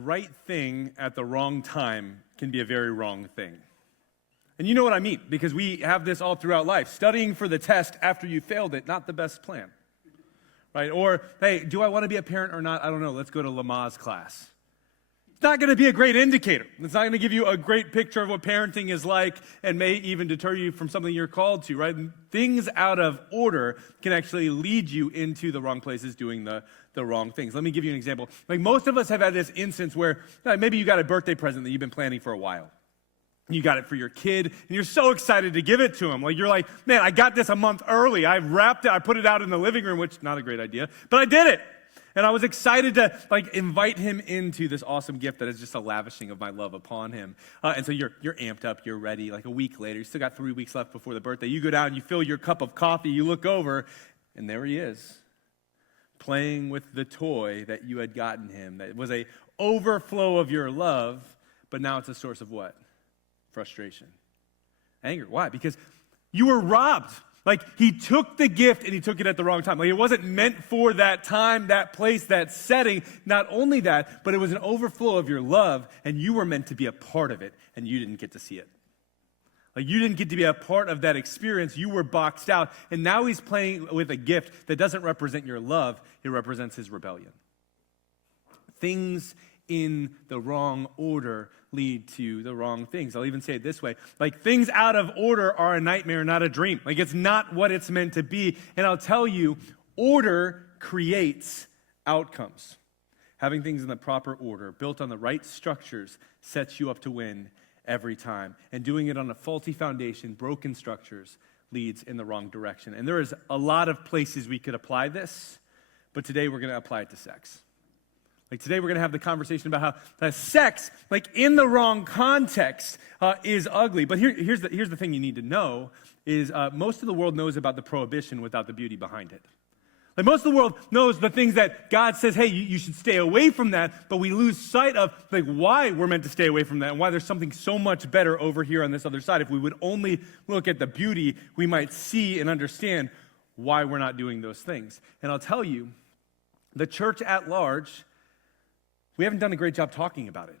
right thing at the wrong time can be a very wrong thing. And you know what I mean, because we have this all throughout life. Studying for the test after you failed it, not the best plan. Right? Or, hey, do I want to be a parent or not? I don't know. Let's go to Lamaze class. It's not going to be a great indicator. It's not going to give you a great picture of what parenting is like and may even deter you from something you're called to, right? And things out of order can actually lead you into the wrong places doing the wrong things. Let me give you an example. Like most of us have had this instance where maybe you got a birthday present that you've been planning for a while. You got it for your kid, and you're so excited to give it to him. Like you're like, man, I got this a month early. I wrapped it, I put it out in the living room, which not a great idea, but I did it. And I was excited to invite him into this awesome gift that is just a lavishing of my love upon him. And so you're amped up, you're ready. Like a week later, you still got 3 weeks left before the birthday. You go down, you fill your cup of coffee, you look over, and there he is, playing with the toy that you had gotten him. That was a overflow of your love, but now it's a source of what? Frustration. Anger. Why? Because you were robbed. Like, he took the gift and he took it at the wrong time. Like, it wasn't meant for that time, that place, that setting. Not only that, but it was an overflow of your love, and you were meant to be a part of it, and you didn't get to see it. Like, you didn't get to be a part of that experience. You were boxed out, and now he's playing with a gift that doesn't represent your love. It represents his rebellion. Things in the wrong order lead to the wrong things. I'll even say it this way. Like, things out of order are a nightmare, not a dream. Like, it's not what it's meant to be. And I'll tell you, order creates outcomes. Having things in the proper order, built on the right structures, sets you up to win every time. And doing it on a faulty foundation, broken structures, leads in the wrong direction. And there is a lot of places we could apply this, but today we're going to apply it to sex. Like today we're going to have the conversation about how sex, like in the wrong context, is ugly. But here's the thing you need to know is most of the world knows about the prohibition without the beauty behind it. Like most of the world knows the things that God says, hey, you should stay away from that, but we lose sight of like why we're meant to stay away from that and why there's something so much better over here on this other side. If we would only look at the beauty, we might see and understand why we're not doing those things. And I'll tell you, the church at large, we haven't done a great job talking about it.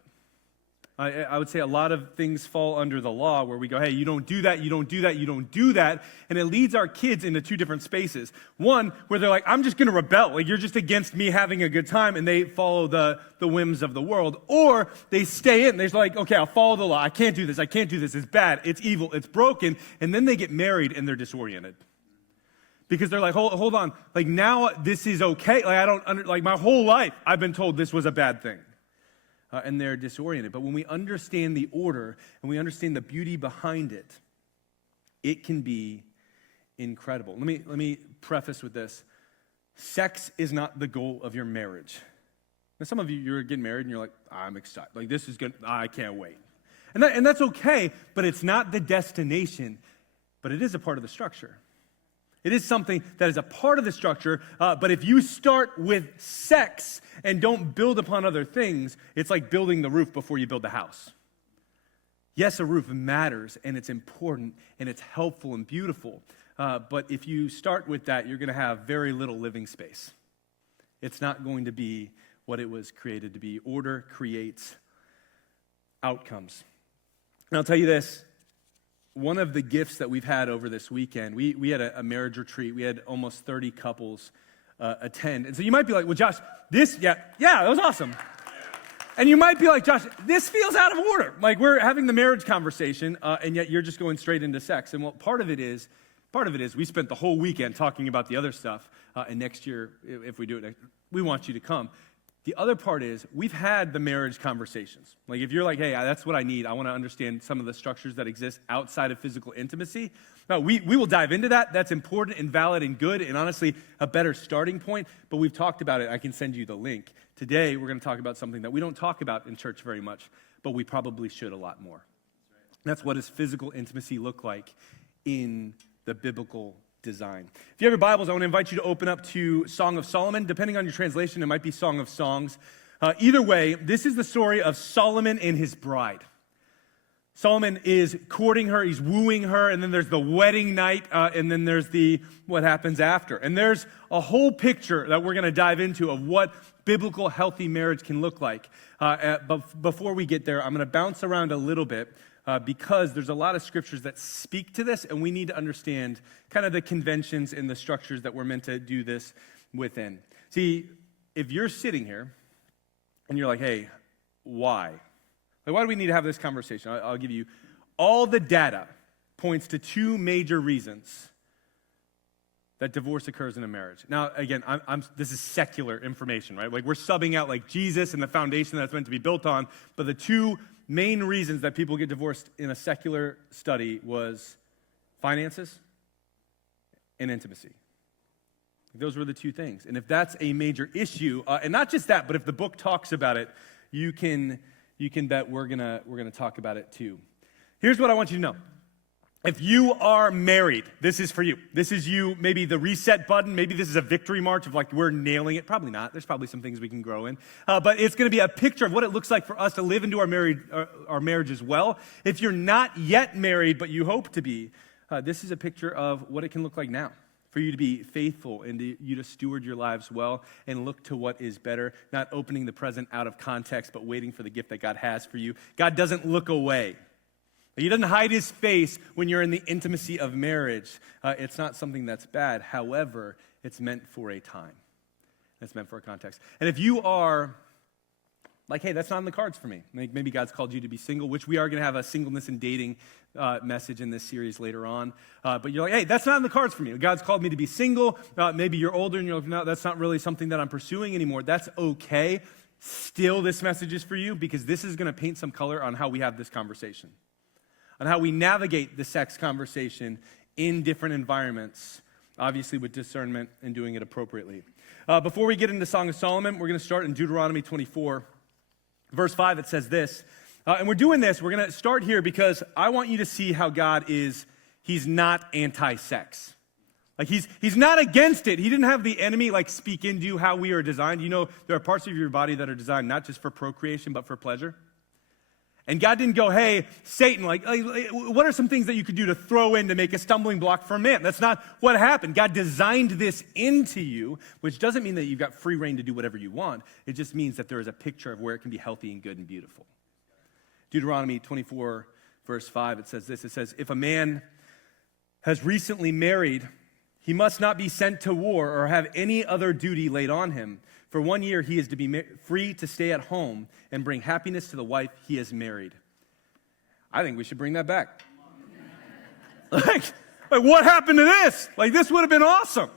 I would say a lot of things fall under the law where we go, hey, you don't do that, you don't do that, you don't do that. And it leads our kids into two different spaces. One, where they're like, I'm just going to rebel. Like, you're just against me having a good time. And they follow the whims of the world. Or they stay in. They're like, okay, I'll follow the law. I can't do this. I can't do this. It's bad. It's evil. It's broken. And then they get married and they're disoriented. Because they're like, hold on. Like, now this is okay. Like, my whole life I've been told this was a bad thing. And they're disoriented. But when we understand the order and we understand the beauty behind it, it can be incredible. Let me preface with this. Sex is not the goal of your marriage. Now, some of you, you're getting married and you're like, I'm excited. Like, this is good. I can't wait. And that's okay, but it's not the destination, but it is a part of the structure. It is something that is a part of the structure, but if you start with sex and don't build upon other things, it's like building the roof before you build the house. Yes, a roof matters, and it's important, and it's helpful and beautiful, but if you start with that, you're going to have very little living space. It's not going to be what it was created to be. Order creates outcomes. And I'll tell you this. One of the gifts that we've had over this weekend, we had a marriage retreat. We had almost 30 couples attend. And so you might be like, well, Josh, that was awesome. And you might be like, Josh, this feels out of order. Like, we're having the marriage conversation, and yet you're just going straight into sex. And well, part of it is we spent the whole weekend talking about the other stuff. And next year, if we do it, we want you to come. The other part is we've had the marriage conversations. Like, if you're like, hey, that's what I need. I want to understand some of the structures that exist outside of physical intimacy. No, we will dive into that. That's important and valid and good and honestly a better starting point. But we've talked about it. I can send you the link. Today, we're going to talk about something that we don't talk about in church very much, but we probably should a lot more. That's what does physical intimacy look like in the biblical design. If you have your Bibles, I want to invite you to open up to Song of Solomon. Depending on your translation, it might be Song of Songs. Either way, this is the story of Solomon and his bride. Solomon is courting her, he's wooing her, and then there's the wedding night, and then there's what happens after. And there's a whole picture that we're going to dive into of what biblical healthy marriage can look like. But before we get there, I'm going to bounce around a little bit because there's a lot of scriptures that speak to this, and we need to understand kind of the conventions and the structures that we're meant to do this within. See, if you're sitting here and you're like, hey, why? Like, why do we need to have this conversation? I'll give you all the data points to two major reasons that divorce occurs in a marriage. Now, again, this is secular information, right? Like, we're subbing out like Jesus and the foundation that's meant to be built on, but the two main reasons that people get divorced in a secular study was finances and intimacy. Those were the two things. And if that's a major issue, and not just that, but if the book talks about it, you can bet we're gonna talk about it too. Here's what I want you to know. If you are married, this is for you. This is you, maybe the reset button. Maybe this is a victory march of like, we're nailing it. Probably not. There's probably some things we can grow in. But it's going to be a picture of what it looks like for us to live into our marriage as well. If you're not yet married, but you hope to be, this is a picture of what it can look like now. For you to be faithful and you to steward your lives well and look to what is better, not opening the present out of context, but waiting for the gift that God has for you. God doesn't look away. He doesn't hide his face when you're in the intimacy of marriage. It's not something that's bad. However, it's meant for a time. It's meant for a context. And if you are like, hey, that's not in the cards for me. Maybe God's called you to be single, which we are going to have a singleness and dating message in this series later on. But you're like, hey, that's not in the cards for me. God's called me to be single. Maybe you're older and you're like, no, that's not really something that I'm pursuing anymore. That's okay. Still, this message is for you because this is going to paint some color on how we have this conversation, on how we navigate the sex conversation in different environments, obviously with discernment and doing it appropriately. Before we get into Song of Solomon, we're going to start in Deuteronomy 24. Verse 5, it says this, and we're doing this, we're going to start here because I want you to see how God is, he's not anti-sex. Like, he's not against it. He didn't have the enemy, like, speak into you how we are designed. You know, there are parts of your body that are designed not just for procreation, but for pleasure. And God didn't go, hey, Satan, like, what are some things that you could do to throw in to make a stumbling block for man? That's not what happened. God designed this into you, which doesn't mean that you've got free reign to do whatever you want. It just means that there is a picture of where it can be healthy and good and beautiful. Deuteronomy 24, verse 5, it says this. It says, if a man has recently married, he must not be sent to war or have any other duty laid on him. For 1 year, he is to be free to stay at home and bring happiness to the wife he has married. I think we should bring that back. like, what happened to this? Like, this would have been awesome.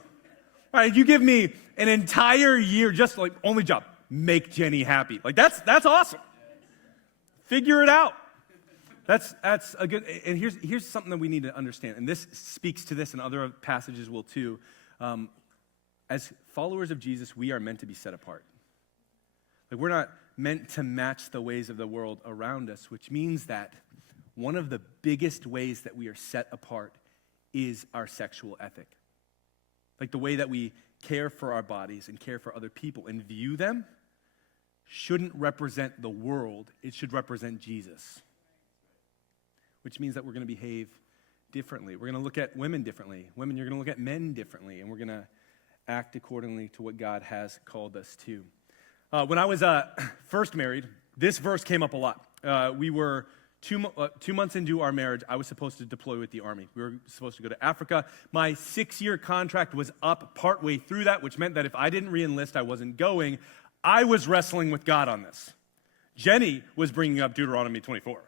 All right, you give me an entire year, just like, only job, make Jenny happy. Like, that's awesome. Figure it out. That's a good, and here's something that we need to understand, and this speaks to this, and other passages will too. As followers of Jesus, we are meant to be set apart. Like, we're not meant to match the ways of the world around us, which means that one of the biggest ways that we are set apart is our sexual ethic. Like, the way that we care for our bodies and care for other people and view them shouldn't represent the world. It should represent Jesus, which means that we're going to behave differently. We're going to look at women differently. Women, you're going to look at men differently, and we're going to act accordingly to what God has called us to. When I was first married, this verse came up a lot. We were 2 months into our marriage. I was supposed to deploy with the Army. We were supposed to go to Africa. My 6-year contract was up partway through that, which meant that if I didn't re-enlist, I wasn't going. I was wrestling with God on this. Jenny was bringing up Deuteronomy 24.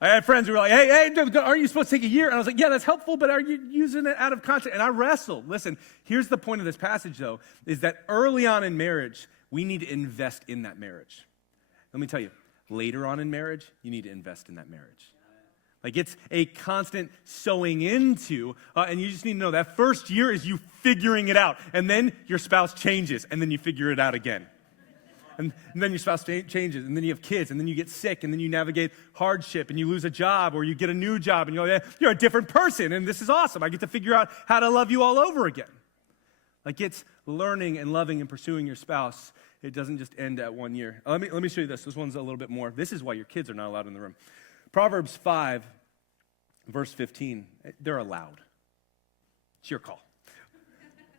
I had friends who were like, hey, aren't you supposed to take a year? And I was like, yeah, that's helpful, but are you using it out of context? And I wrestled. Listen, here's the point of this passage, though, is that early on in marriage, we need to invest in that marriage. Let me tell you, later on in marriage, you need to invest in that marriage. Like, it's a constant sowing into, and you just need to know that first year is you figuring it out, and then your spouse changes, and then you figure it out again. And then your spouse changes, and then you have kids, and then you get sick, and then you navigate hardship, and you lose a job, or you get a new job, and you're like, you're a different person, and this is awesome. I get to figure out how to love you all over again. Like, it's learning and loving and pursuing your spouse. It doesn't just end at 1 year. Let me show you this. This one's a little bit more. This is why your kids are not allowed in the room. Proverbs 5, verse 15, they're allowed. It's your call.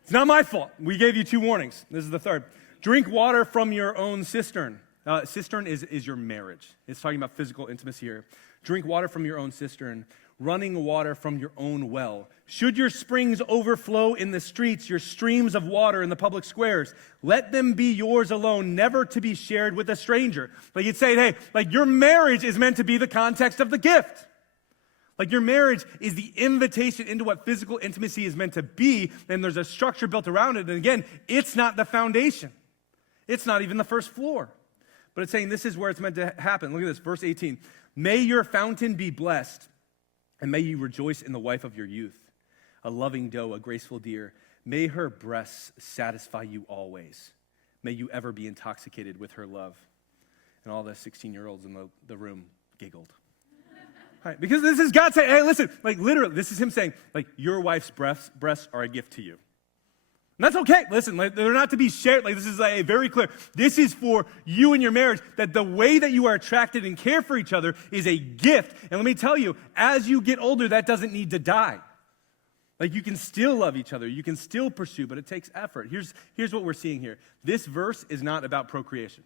It's not my fault. We gave you 2 warnings. This is the third. Drink water from your own cistern. Cistern is your marriage. It's talking about physical intimacy here. Drink water from your own cistern, running water from your own well. Should your springs overflow in the streets, your streams of water in the public squares, let them be yours alone, never to be shared with a stranger. Like you'd say, hey, like your marriage is meant to be the context of the gift. Like your marriage is the invitation into what physical intimacy is meant to be, and there's a structure built around it. And again, it's not the foundation. It's not even the first floor. But it's saying this is where it's meant to happen. Look at this, verse 18. May your fountain be blessed, and may you rejoice in the wife of your youth, a loving doe, a graceful deer. May her breasts satisfy you always. May you ever be intoxicated with her love. And all the 16-year-olds in the room giggled. Right, because this is God saying, hey, listen, like literally, this is him saying, like, your wife's breasts are a gift to you. And that's okay. Listen, like, they're not to be shared. Like, this is like, very clear. This is for you and your marriage, that the way that you are attracted and care for each other is a gift. And let me tell you, as you get older, that doesn't need to die. Like, you can still love each other. You can still pursue, but it takes effort. Here's what we're seeing here. This verse is not about procreation.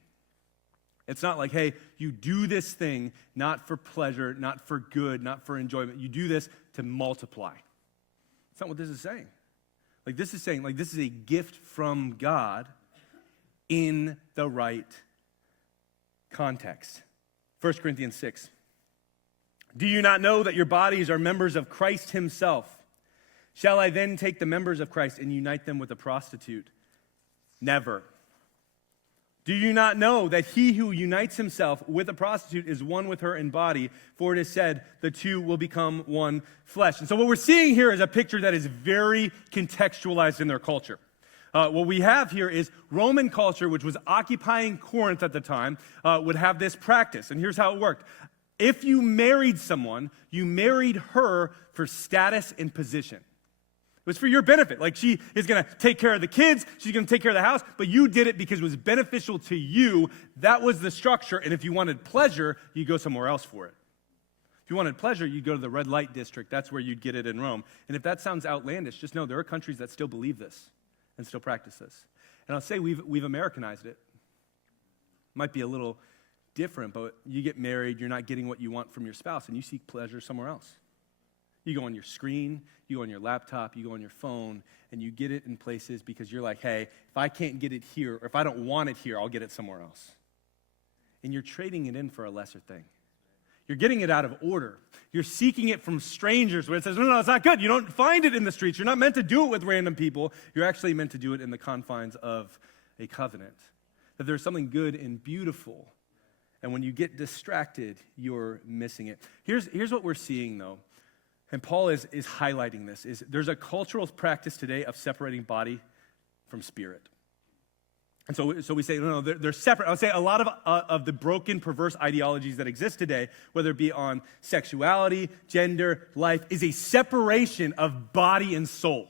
It's not like, hey, you do this thing not for pleasure, not for good, not for enjoyment. You do this to multiply. That's not what this is saying. Like this is saying, like this is a gift from God in the right context. 1 Corinthians 6. Do you not know that your bodies are members of Christ himself? Shall I then take the members of Christ and unite them with a prostitute? Never. Do you not know that he who unites himself with a prostitute is one with her in body? For it is said, the two will become one flesh. And so what we're seeing here is a picture that is very contextualized in their culture. What we have here is Roman culture, which was occupying Corinth at the time, would have this practice. And here's how it worked. If you married someone, you married her for status and position. It was for your benefit. Like she is going to take care of the kids, she's going to take care of the house, but you did it because it was beneficial to you. That was the structure. And if you wanted pleasure, you go somewhere else for it. If you wanted pleasure, you go to the red light district. That's where you'd get it in Rome. And if that sounds outlandish, just know there are countries that still believe this and still practice this. And I'll say we've Americanized it. Might be a little different, but you get married, you're not getting what you want from your spouse, and you seek pleasure somewhere else. You go on your screen, you go on your laptop, you go on your phone, and you get it in places because you're like, hey, if I can't get it here, or if I don't want it here, I'll get it somewhere else. And you're trading it in for a lesser thing. You're getting it out of order. You're seeking it from strangers where it says, no, it's not good. You don't find it in the streets. You're not meant to do it with random people. You're actually meant to do it in the confines of a covenant. That there's something good and beautiful. And when you get distracted, you're missing it. Here's what we're seeing, though. And Paul is highlighting this, is there's a cultural practice today of separating body from spirit. And so we say, no, they're separate. I would say a lot of the broken, perverse ideologies that exist today, whether it be on sexuality, gender, life, is a separation of body and soul.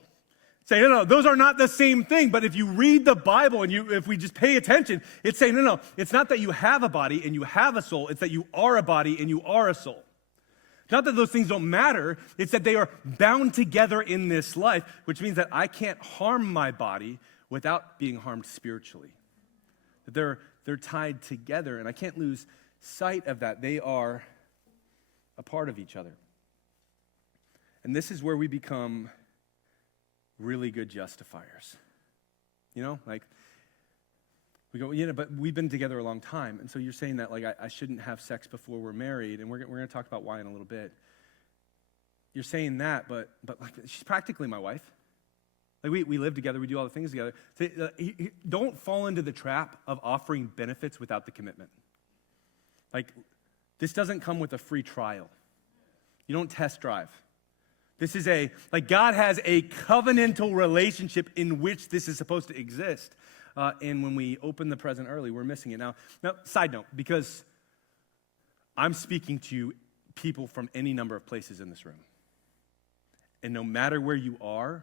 Say, no, those are not the same thing. But if you read the Bible and if we just pay attention, it's saying, no, it's not that you have a body and you have a soul. It's that you are a body and you are a soul. Not that those things don't matter, it's that they are bound together in this life, which means that I can't harm my body without being harmed spiritually. That they're tied together, and I can't lose sight of that. They are a part of each other. And this is where we become really good justifiers. You know, like, we go, but we've been together a long time, and so you're saying that like I shouldn't have sex before we're married, and we're going to talk about why in a little bit. You're saying that, but like she's practically my wife. Like we live together, we do all the things together. So, don't fall into the trap of offering benefits without the commitment. Like this doesn't come with a free trial. You don't test drive. This is God has a covenantal relationship in which this is supposed to exist. And when we open the present early, we're missing it. Now, side note, because I'm speaking to people from any number of places in this room. And no matter where you are,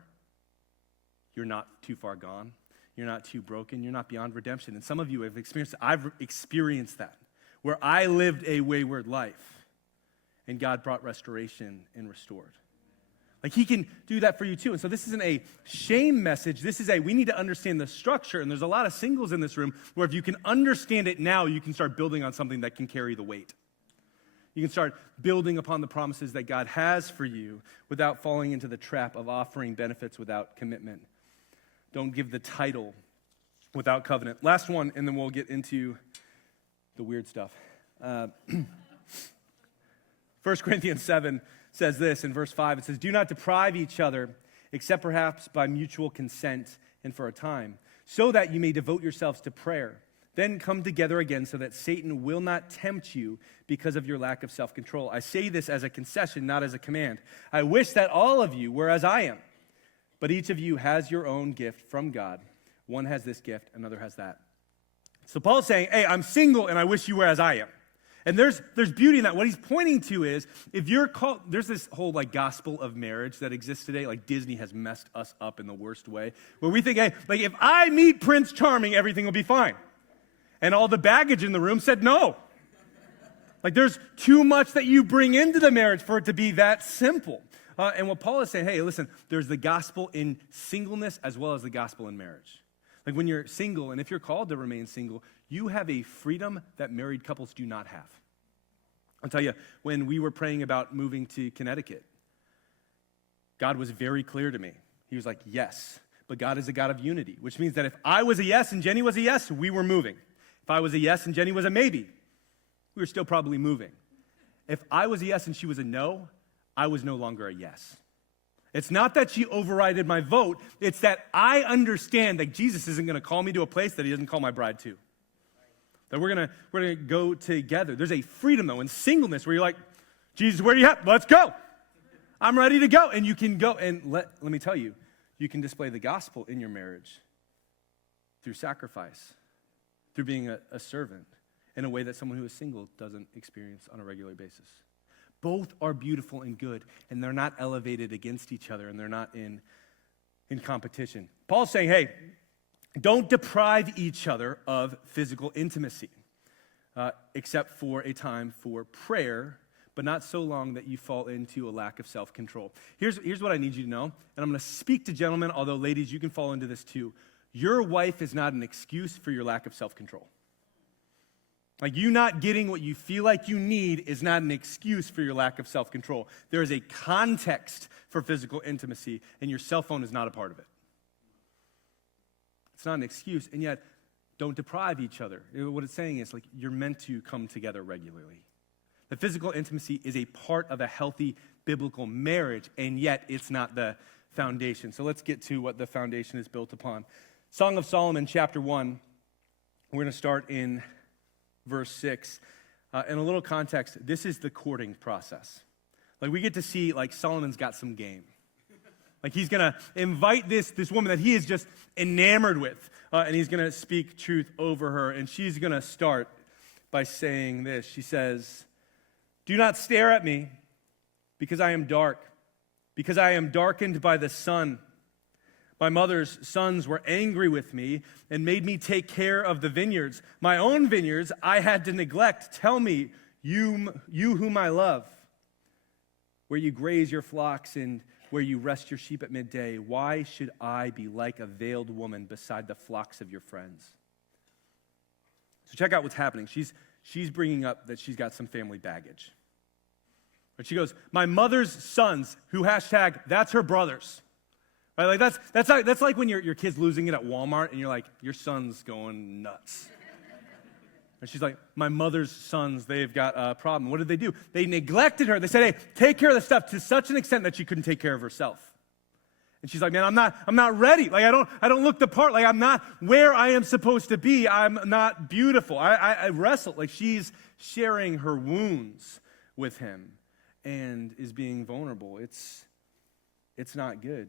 you're not too far gone. You're not too broken. You're not beyond redemption. And some of you have experienced, I've experienced that, where I lived a wayward life. and God brought restoration and restored. Like he can do that for you too. And so this isn't a shame message. This is we need to understand the structure. And there's a lot of singles in this room where if you can understand it now, you can start building on something that can carry the weight. You can start building upon the promises that God has for you without falling into the trap of offering benefits without commitment. Don't give the title without covenant. Last one, and then we'll get into the weird stuff. 1 Corinthians 7 says this in verse 5. It says, "Do not deprive each other, except perhaps by mutual consent and for a time, so that you may devote yourselves to prayer. Then come together again so that Satan will not tempt you because of your lack of self-control. I say this as a concession, not as a command. I wish that all of you were as I am, but each of you has your own gift from God. One has this gift, another has that." So Paul's saying, hey, I'm single and I wish you were as I am. And there's beauty in that. What he's pointing to is, if you're called, there's this whole gospel of marriage that exists today. Like Disney has messed us up in the worst way, where we think, hey, if I meet Prince Charming, everything will be fine. And all the baggage in the room said no. There's too much that you bring into the marriage for it to be that simple. And what Paul is saying, hey, listen, there's the gospel in singleness as well as the gospel in marriage. When you're single, and if you're called to remain single, you have a freedom that married couples do not have. I'll tell you, when we were praying about moving to Connecticut, God was very clear to me. He was like, yes, but God is a God of unity, which means that if I was a yes and Jenny was a yes, we were moving. If I was a yes and Jenny was a maybe, we were still probably moving. If I was a yes and she was a no, I was no longer a yes. It's not that she overrided my vote. It's that I understand that Jesus isn't going to call me to a place that he doesn't call my bride to. That we're gonna go together. There's a freedom, though, in singleness where you're like, Jesus, where are you at? Let's go. I'm ready to go. And you can go. And let me tell you, you can display the gospel in your marriage through sacrifice, through being a servant in a way that someone who is single doesn't experience on a regular basis. Both are beautiful and good, and they're not elevated against each other, and they're not in competition. Paul's saying, hey, don't deprive each other of physical intimacy, except for a time for prayer, but not so long that you fall into a lack of self-control. Here's what I need you to know, and I'm going to speak to gentlemen, although ladies, you can fall into this too. Your wife is not an excuse for your lack of self-control. You not getting what you feel like you need is not an excuse for your lack of self-control. There is a context for physical intimacy, and your cell phone is not a part of it. It's not an excuse, and yet don't deprive each other. What it's saying is you're meant to come together regularly. The physical intimacy is a part of a healthy biblical marriage, and yet it's not the foundation. So let's get to what the foundation is built upon. Song of Solomon, chapter 1. We're going to start in verse 6. In a little context, this is the courting process. We get to see, Solomon's got some game. He's going to invite this woman that he is just enamored with, and he's going to speak truth over her, and she's going to start by saying this. She says, "Do not stare at me, because I am dark, because I am darkened by the sun. My mother's sons were angry with me and made me take care of the vineyards. My own vineyards I had to neglect. Tell me, you whom I love, where you graze your flocks and where you rest your sheep at midday, why should I be like a veiled woman beside the flocks of your friends?" So check out what's happening. She's bringing up that she's got some family baggage. But she goes, my mother's sons, who hashtag, that's her brothers. Right? That's like when your kid's losing it at Walmart and you're like, your son's going nuts. And she's like, my mother's sons, they've got a problem. What did they do? They neglected her. They said, hey, take care of the stuff to such an extent that she couldn't take care of herself. And she's like, man, I'm not ready. I don't look the part. I'm not where I am supposed to be. I'm not beautiful. I wrestle. She's sharing her wounds with him and is being vulnerable. It's not good.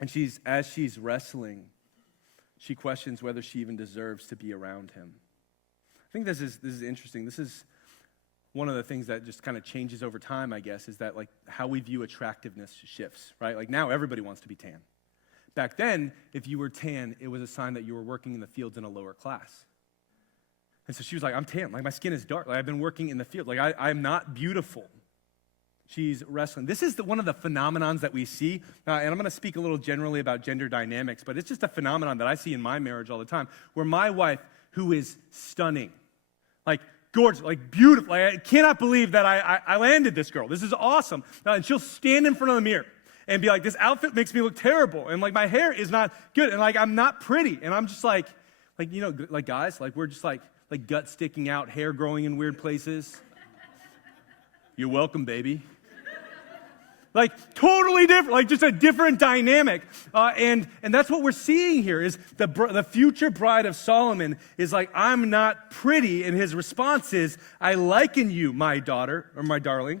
And as she's wrestling, she questions whether she even deserves to be around him. I think this is interesting. This is one of the things that just kind of changes over time, I guess, is that how we view attractiveness shifts, right? Now everybody wants to be tan. Back then, if you were tan, it was a sign that you were working in the fields in a lower class. And so she was like, I'm tan. Like, my skin is dark. Like, I've been working in the field. Like, I'm not beautiful. She's wrestling. This is one of the phenomenons that we see. And I'm going to speak a little generally about gender dynamics, but it's just a phenomenon that I see in my marriage all the time, where my wife, who is stunning, like gorgeous, like beautiful, like, I cannot believe that I landed this girl. This is awesome. And she'll stand in front of the mirror and be like, this outfit makes me look terrible. And like, my hair is not good. And like, I'm not pretty. And I'm just like, like guys, like we're just like gut sticking out, hair growing in weird places. You're welcome, baby. Like totally different, like just a different dynamic. And that's what we're seeing here is the future bride of Solomon is like, I'm not pretty. And his response is, I liken you, my daughter, or my darling,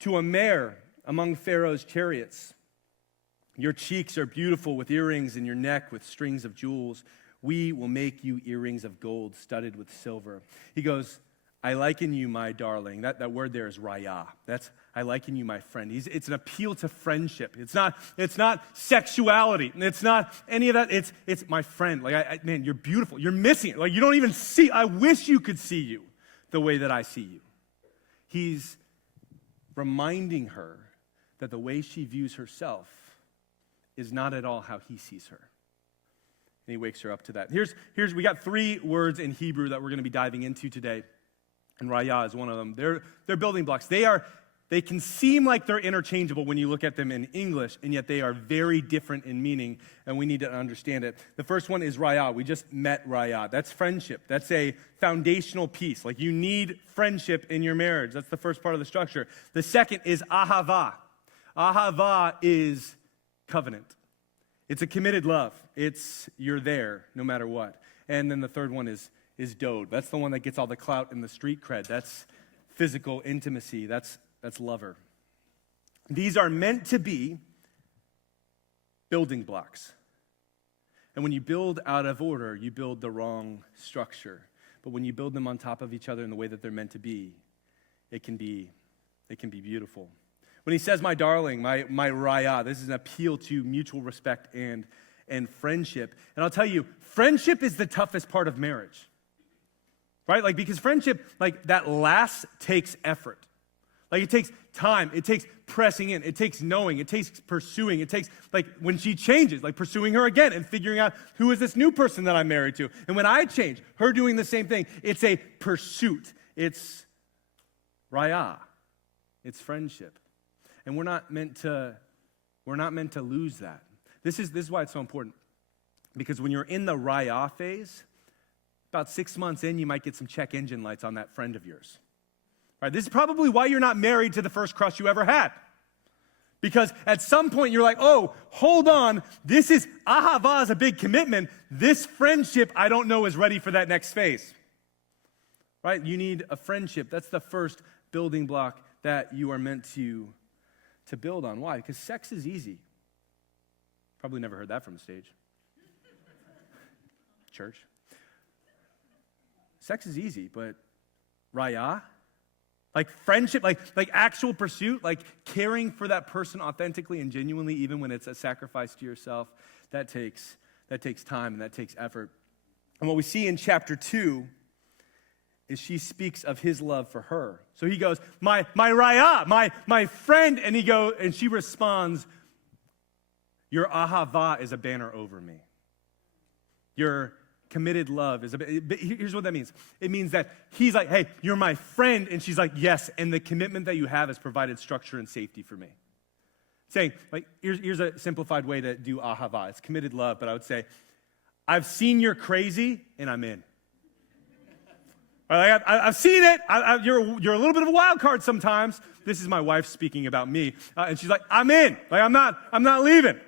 to a mare among Pharaoh's chariots. Your cheeks are beautiful with earrings and your neck with strings of jewels. We will make you earrings of gold studded with silver. He goes, I liken you, my darling. That word there is raya. That's I liken you, my friend. It's an appeal to friendship. It's not sexuality. It's not any of that. It's my friend. Like, man, you're beautiful. You're missing it. Like, you don't even see. I wish you could see you the way that I see you. He's reminding her that the way she views herself is not at all how he sees her. And he wakes her up to that. We got 3 words in Hebrew that we're going to be diving into today. And raya is one of them. They're building blocks. They can seem like they're interchangeable when you look at them in English, and yet they are very different in meaning, and we need to understand it. The first one is raya. We just met raya. That's friendship. That's a foundational piece. Like, you need friendship in your marriage. That's the first part of the structure. The second is ahava. Ahava is covenant. It's a committed love. It's you're there no matter what. And then the third one is dode. That's the one that gets all the clout and the street cred. That's physical intimacy. That's lover. These are meant to be building blocks. And when you build out of order, you build the wrong structure. But when you build them on top of each other in the way that they're meant to be, it can be beautiful. When he says, my darling, my raya, this is an appeal to mutual respect and friendship. And I'll tell you, friendship is the toughest part of marriage. Right? Like, because friendship, like, that lasts takes effort. Like, it takes time. It takes pressing in. It takes knowing. It takes pursuing. It takes, like, when she changes, like, pursuing her again and figuring out who is this new person that I'm married to. And when I change, her doing the same thing. It's a pursuit. It's raya. It's friendship. And we're not meant to lose that. This is why it's so important. Because when you're in the raya phase, about 6 months in, you might get some check engine lights on that friend of yours. Right? This is probably why you're not married to the first crush you ever had. Because at some point you're like, oh, hold on, this is, ahava is a big commitment. This friendship, I don't know, is ready for that next phase. Right? You need a friendship. That's the first building block that you are meant to build on. Why? Because sex is easy. Probably never heard that from the stage. Church. Sex is easy, but raya, like friendship, like actual pursuit, like caring for that person authentically and genuinely, even when it's a sacrifice to yourself, that takes time and that takes effort. And what we see in chapter 2 is she speaks of his love for her. So he goes, my raya, my friend, and she responds, your ahava is a banner over me. Your committed love is here's what that means. It means that he's like, hey, you're my friend, and she's like, yes, and the commitment that you have has provided structure and safety for me. Saying, like, here's a simplified way to do ahava. It's committed love, but I would say, I've seen you're crazy, and I'm in. Like, I've seen it. You're a little bit of a wild card sometimes. This is my wife speaking about me, and she's like, I'm in. Like, I'm not leaving.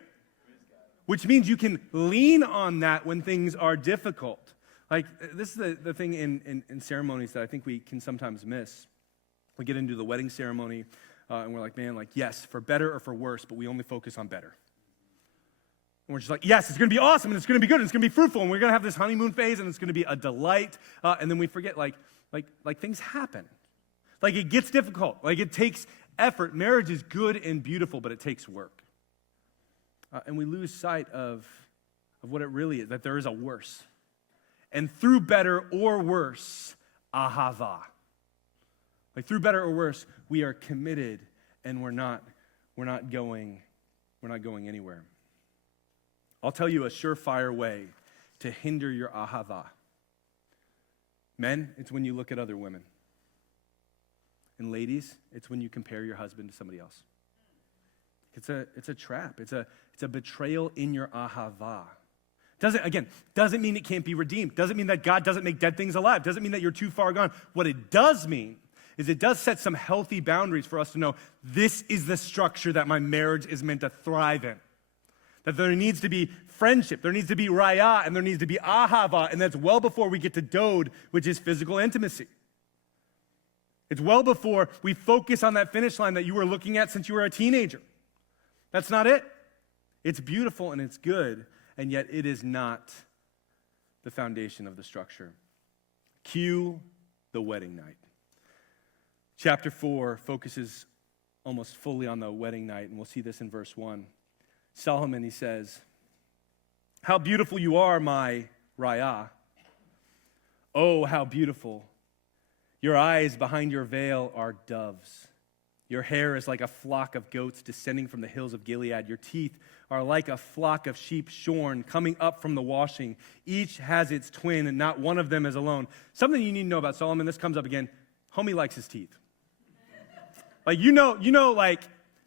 Which means you can lean on that when things are difficult. Like, this is the thing in ceremonies that I think we can sometimes miss. We get into the wedding ceremony, and we're like, man, like, yes, for better or for worse, but we only focus on better. And we're just like, yes, it's going to be awesome, and it's going to be good, and it's going to be fruitful, and we're going to have this honeymoon phase, and it's going to be a delight. And then we forget, like things happen. Like, it gets difficult. Like, it takes effort. Marriage is good and beautiful, but it takes work. And we lose sight of what it really is, that there is a worse. And through better or worse, ahava. Like through better or worse, we are committed and we're not going anywhere. I'll tell you a surefire way to hinder your ahava. Men, it's when you look at other women. And ladies, it's when you compare your husband to somebody else. It's a trap. It's a betrayal in your ahava. Doesn't mean it can't be redeemed. Doesn't mean that God doesn't make dead things alive. Doesn't mean that you're too far gone. What it does mean is it does set some healthy boundaries for us to know this is the structure that my marriage is meant to thrive in. That there needs to be friendship, there needs to be raya, and there needs to be ahava, and that's well before we get to dode, which is physical intimacy. It's well before we focus on that finish line that you were looking at since you were a teenager. That's not it. It's beautiful and it's good, and yet it is not the foundation of the structure. Cue the wedding night. Chapter 4 focuses almost fully on the wedding night, and we'll see this in verse 1. Solomon, he says, "How beautiful you are, my Raya. Oh, how beautiful. Your eyes behind your veil are doves. Your hair is like a flock of goats descending from the hills of Gilead. Your teeth are like a flock of sheep shorn, coming up from the washing. Each has its twin, and not one of them is alone." Something you need to know about Solomon, this comes up again, homie likes his teeth. Like, like,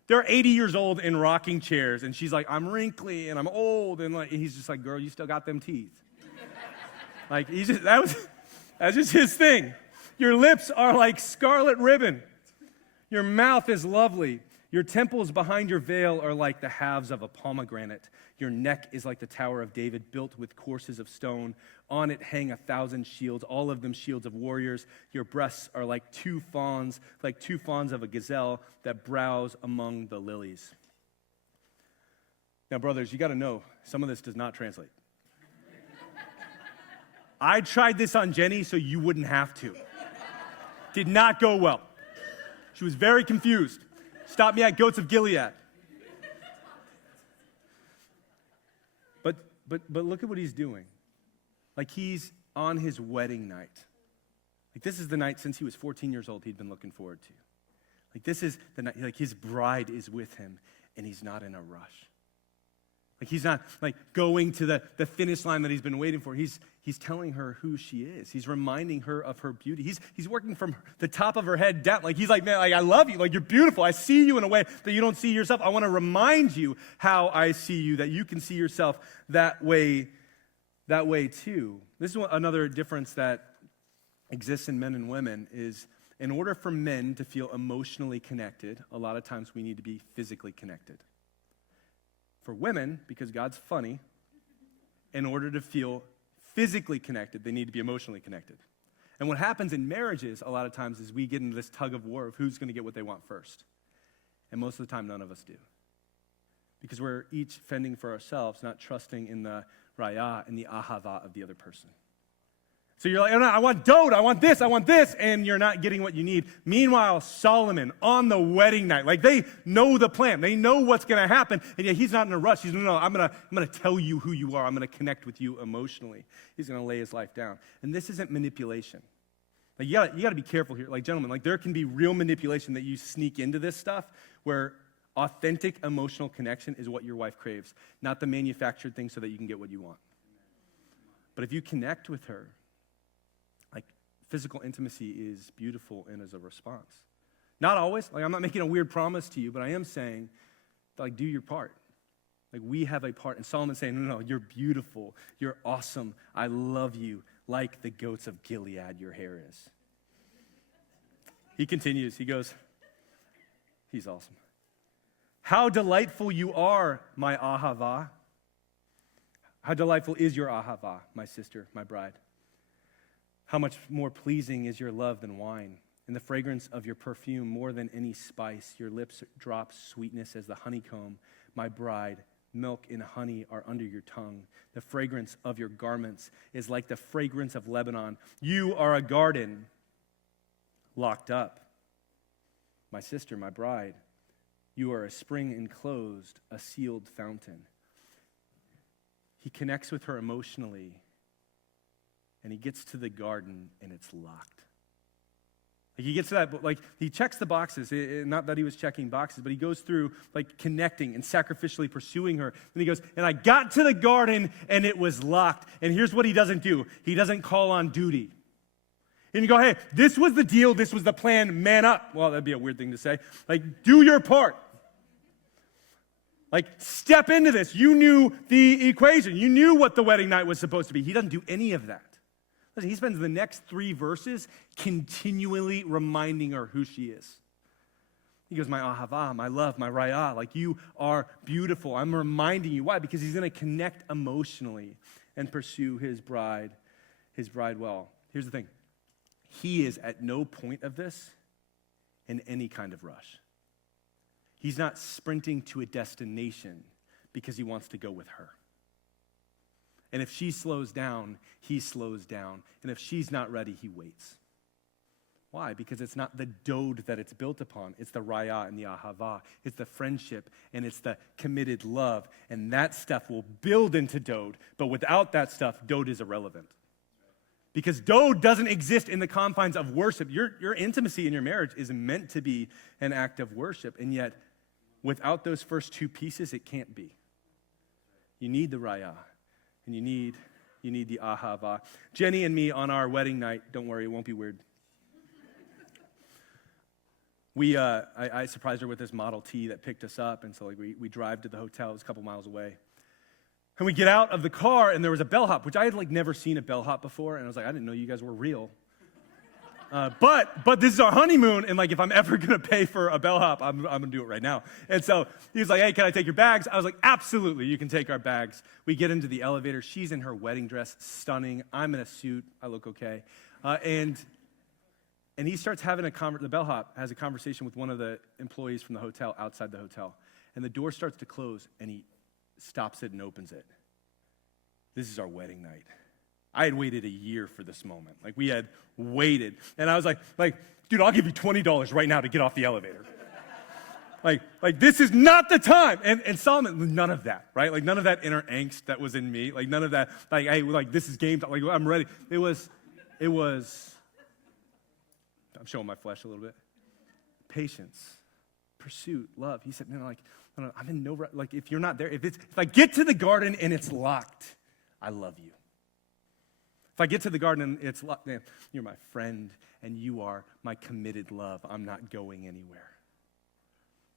they're 80 years old in rocking chairs, and she's like, "I'm wrinkly, and I'm old," and like, he's just like, "Girl, you still got them teeth." Like, that's just his thing. Your lips are like scarlet ribbon. Your mouth is lovely. Your temples behind your veil are like the halves of a pomegranate. Your neck is like the Tower of David, built with courses of stone. On it hang 1,000 shields, all of them shields of warriors. Your breasts are like two fawns of a gazelle that browse among the lilies. Now, brothers, you got to know, some of this does not translate. I tried this on Jenny so you wouldn't have to. Did not go well. She was very confused. Stopped me at Goats of Gilead. But look at what he's doing. Like, he's on his wedding night. Like, this is the night since he was 14 years old he'd been looking forward to. Like, this is the night, like, his bride is with him, and he's not in a rush. Like, he's not, like, going to the finish line that he's been waiting for. He's telling her who she is. He's reminding her of her beauty. He's working from the top of her head down. Like, he's like, "Man, like, I love you. Like, you're beautiful. I see you in a way that you don't see yourself. I want to remind you how I see you, that you can see yourself that way too." This is another difference that exists in men and women is, in order for men to feel emotionally connected, a lot of times we need to be physically connected. For women, because God's funny, in order to feel physically connected, they need to be emotionally connected. And what happens in marriages a lot of times is we get into this tug of war of who's going to get what they want first. And most of the time, none of us do. Because we're each fending for ourselves, not trusting in the raya and the ahava of the other person. So you're like, "Oh, no, I want dode, I want this, and you're not getting what you need. Meanwhile, Solomon, on the wedding night, like, they know the plan. They know what's going to happen, and yet he's not in a rush. He's, "No, I'm going to tell you who you are. I'm going to connect with you emotionally." He's going to lay his life down. And this isn't manipulation. Like, you got to be careful here. Like, gentlemen, like, there can be real manipulation that you sneak into this stuff where authentic emotional connection is what your wife craves, not the manufactured thing so that you can get what you want. But if you connect with her, like, physical intimacy is beautiful and is a response. Not always. Like, I'm not making a weird promise to you, but I am saying, like, do your part. Like, we have a part. And Solomon's saying, "No, you're beautiful. You're awesome. I love you like the goats of Gilead your hair is." He continues. He goes, he's awesome. "How delightful you are, my ahava. How delightful is your ahava, my sister, my bride. How much more pleasing is your love than wine, and the fragrance of your perfume more than any spice. Your lips drop sweetness as the honeycomb, my bride. Milk and honey are under your tongue. The fragrance of your garments is like the fragrance of Lebanon. You are a garden locked up. My sister, my bride, you are a spring enclosed, a sealed fountain." He connects with her emotionally and he gets to the garden, and it's locked. Like he gets to that, like he checks the boxes, not that he was checking boxes, but he goes through like connecting and sacrificially pursuing her. And he goes, and I got to the garden and it was locked. And here's what he doesn't do. He doesn't call on duty. And you go, hey, this was the deal, this was the plan, man up. Well, that'd be a weird thing to say. Like, do your part. Like, step into this. You knew the equation. You knew what the wedding night was supposed to be. He doesn't do any of that. Listen, he spends the next 3 verses continually reminding her who she is. He goes, my ahava, my love, my raya, like you are beautiful. I'm reminding you. Why? Because he's going to connect emotionally and pursue his bride well. Here's the thing. He is at no point of this in any kind of rush. He's not sprinting to a destination because he wants to go with her. And if she slows down, he slows down. And if she's not ready, he waits. Why? Because it's not the dode that it's built upon. It's the raya and the ahava. It's the friendship and it's the committed love. And that stuff will build into dode. But without that stuff, dode is irrelevant. Because dode doesn't exist in the confines of worship. Your intimacy in your marriage is meant to be an act of worship. And yet, without those first 2 pieces, it can't be. You need the raya. And you need the ahava. Jenny and me on our wedding night, don't worry, it won't be weird. I surprised her with this Model T that picked us up, and so like we drive to the hotel. It was a couple miles away. And we get out of the car, and there was a bellhop, which I had like never seen a bellhop before, and I was like, I didn't know you guys were real. But this is our honeymoon, and like if I'm ever gonna pay for a bellhop, I'm gonna do it right now. And so he was like, hey, can I take your bags? I was like, absolutely, you can take our bags. We get into the elevator. She's in her wedding dress, stunning. I'm in a suit. I look okay. And he starts having the bellhop has a conversation with one of the employees from the hotel outside the hotel. And the door starts to close, and he stops it and opens it. This is our wedding night. I had waited a year for this moment. Like, we had waited. And I was like, dude, I'll give you $20 right now to get off the elevator. like this is not the time. And Solomon, none of that, right? Like, none of that inner angst that was in me. Like, none of that, like, hey, like, this is game time. Like, I'm ready. It was, I'm showing my flesh a little bit. Patience, pursuit, love. He said, man, like, no, I'm in no rush. Like, if you're not there, if I get to the garden and it's locked, I love you. If I get to the garden and it's locked, man, you're my friend and you are my committed love. I'm not going anywhere.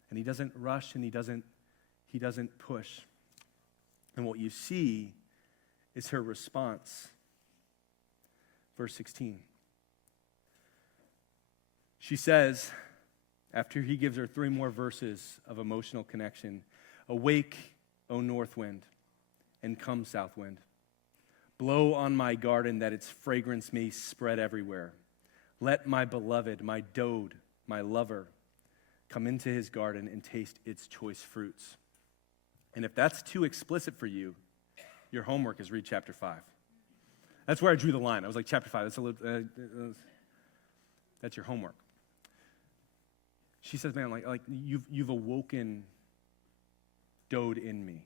And he doesn't rush and he doesn't push. And what you see is her response. Verse 16. She says, after he gives her 3 more verses of emotional connection, awake, O north wind, and come south wind. Blow on my garden that its fragrance may spread everywhere. Let my beloved, my dode, my lover, come into his garden and taste its choice fruits. And if that's too explicit for you, your homework is read chapter 5. That's where I drew the line. I was like, chapter 5, that's your homework. She says, man, like you've awoken dode in me.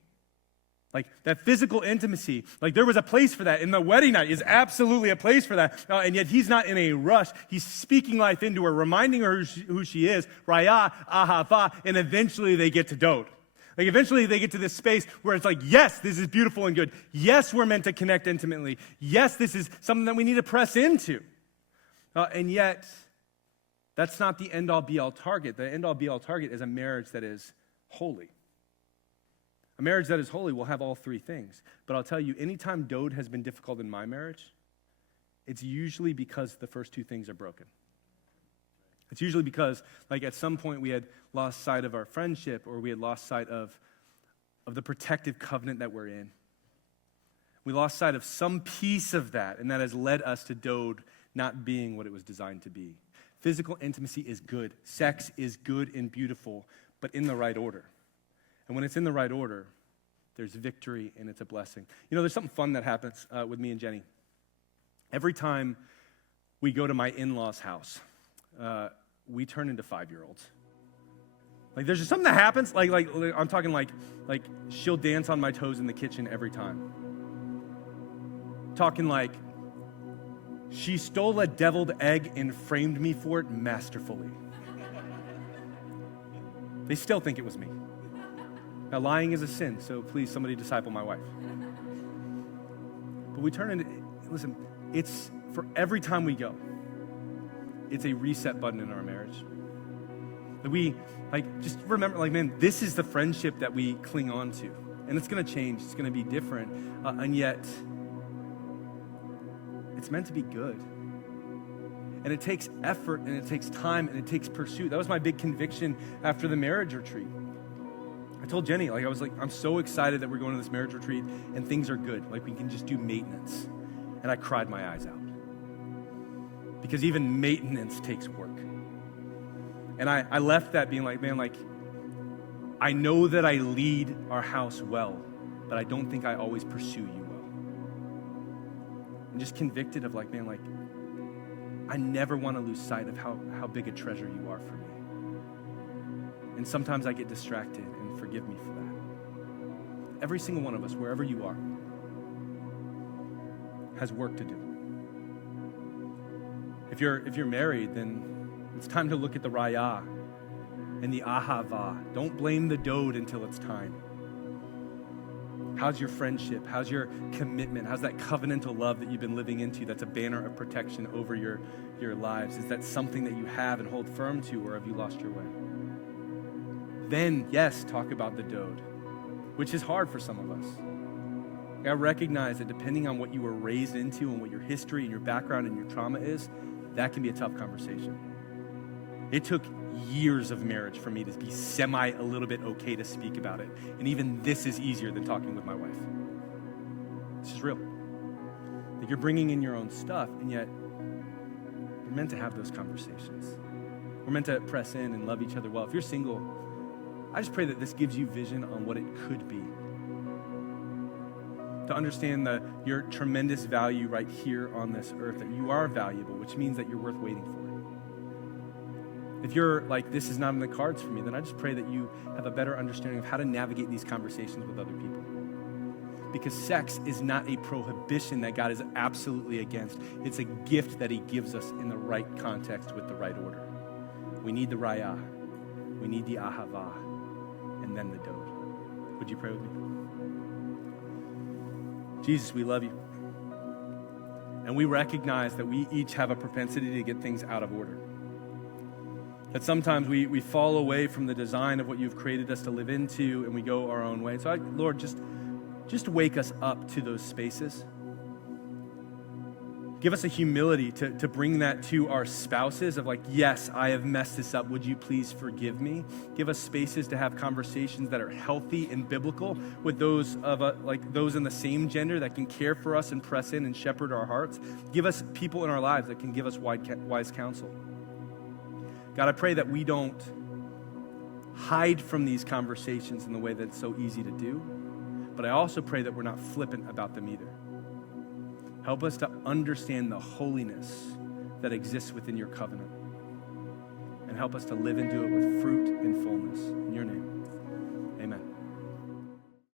Like that physical intimacy, like there was a place for that. And the wedding night is absolutely a place for that. And yet he's not in a rush. He's speaking life into her, reminding her who she is, raya, ahava, and eventually they get to dode. Like eventually they get to this space where it's like, yes, this is beautiful and good. Yes, we're meant to connect intimately. Yes, this is something that we need to press into. And yet, that's not the end-all, be-all target. The end-all, be-all target is a marriage that is holy. A marriage that is holy will have all 3 things. But I'll tell you, anytime dode has been difficult in my marriage, it's usually because the first 2 things are broken. It's usually because, like, at some point we had lost sight of our friendship or we had lost sight of the protective covenant that we're in. We lost sight of some piece of that, and that has led us to dode not being what it was designed to be. Physical intimacy is good. Sex is good and beautiful, but in the right order. And when it's in the right order, there's victory and it's a blessing. You know, there's something fun that happens with me and Jenny. Every time we go to my in-laws' house, we turn into 5-year-olds. Like, there's just something that happens. Like I'm talking like she'll dance on my toes in the kitchen every time. Talking like She stole a deviled egg and framed me for it masterfully. They still think it was me. Now, lying is a sin, so please, somebody disciple my wife. But we turn into, listen, it's for every time we go, it's a reset button in our marriage. That we, just remember, man, this is the friendship that we cling on to. And it's going to change, it's going to be different, and yet, it's meant to be good. And it takes effort, and it takes time, and it takes pursuit. That was my big conviction after the marriage retreat. I told Jenny, I'm so excited that we're going to this marriage retreat, and things are good. We can just do maintenance. And I cried my eyes out. Because even maintenance takes work. And I left that being I know that I lead our house well, but I don't think I always pursue you well. And just convicted of I never want to lose sight of how big a treasure you are for me. And sometimes I get distracted, and forgive me for that. Every single one of us, wherever you are, has work to do. If you're married, then it's time to look at the raya and the ahava. Don't blame the dode until it's time. How's your friendship? How's your commitment? How's that covenantal love that you've been living into that's a banner of protection over your lives? Is that something that you have and hold firm to, or have you lost your way? Then, yes, talk about the dode, which is hard for some of us. I recognize that depending on what you were raised into and what your history and your background and your trauma is, that can be a tough conversation. It took years of marriage for me to be a little bit okay to speak about it. And even this is easier than talking with my wife. This is real. You're bringing in your own stuff, and yet we're meant to have those conversations. We're meant to press in and love each other well. If you're single, I just pray that this gives you vision on what it could be. To understand your tremendous value right here on this earth, that you are valuable, which means that you're worth waiting for. If you're this is not in the cards for me, then I just pray that you have a better understanding of how to navigate these conversations with other people. Because sex is not a prohibition that God is absolutely against. It's a gift that he gives us in the right context with the right order. We need the raya, we need the ahava, and then the dode. Would you pray with me? Jesus, we love you. And we recognize that we each have a propensity to get things out of order. That sometimes we fall away from the design of what you've created us to live into, and we go our own way. So, Lord, just wake us up to those spaces. Give us a humility to bring that to our spouses of yes, I have messed this up. Would you please forgive me? Give us spaces to have conversations that are healthy and biblical with those of those in the same gender that can care for us and press in and shepherd our hearts. Give us people in our lives that can give us wise counsel. God, I pray that we don't hide from these conversations in the way that it's so easy to do, but I also pray that we're not flippant about them either. Help us to understand the holiness that exists within your covenant, and help us to live into it with fruit and fullness. In your name.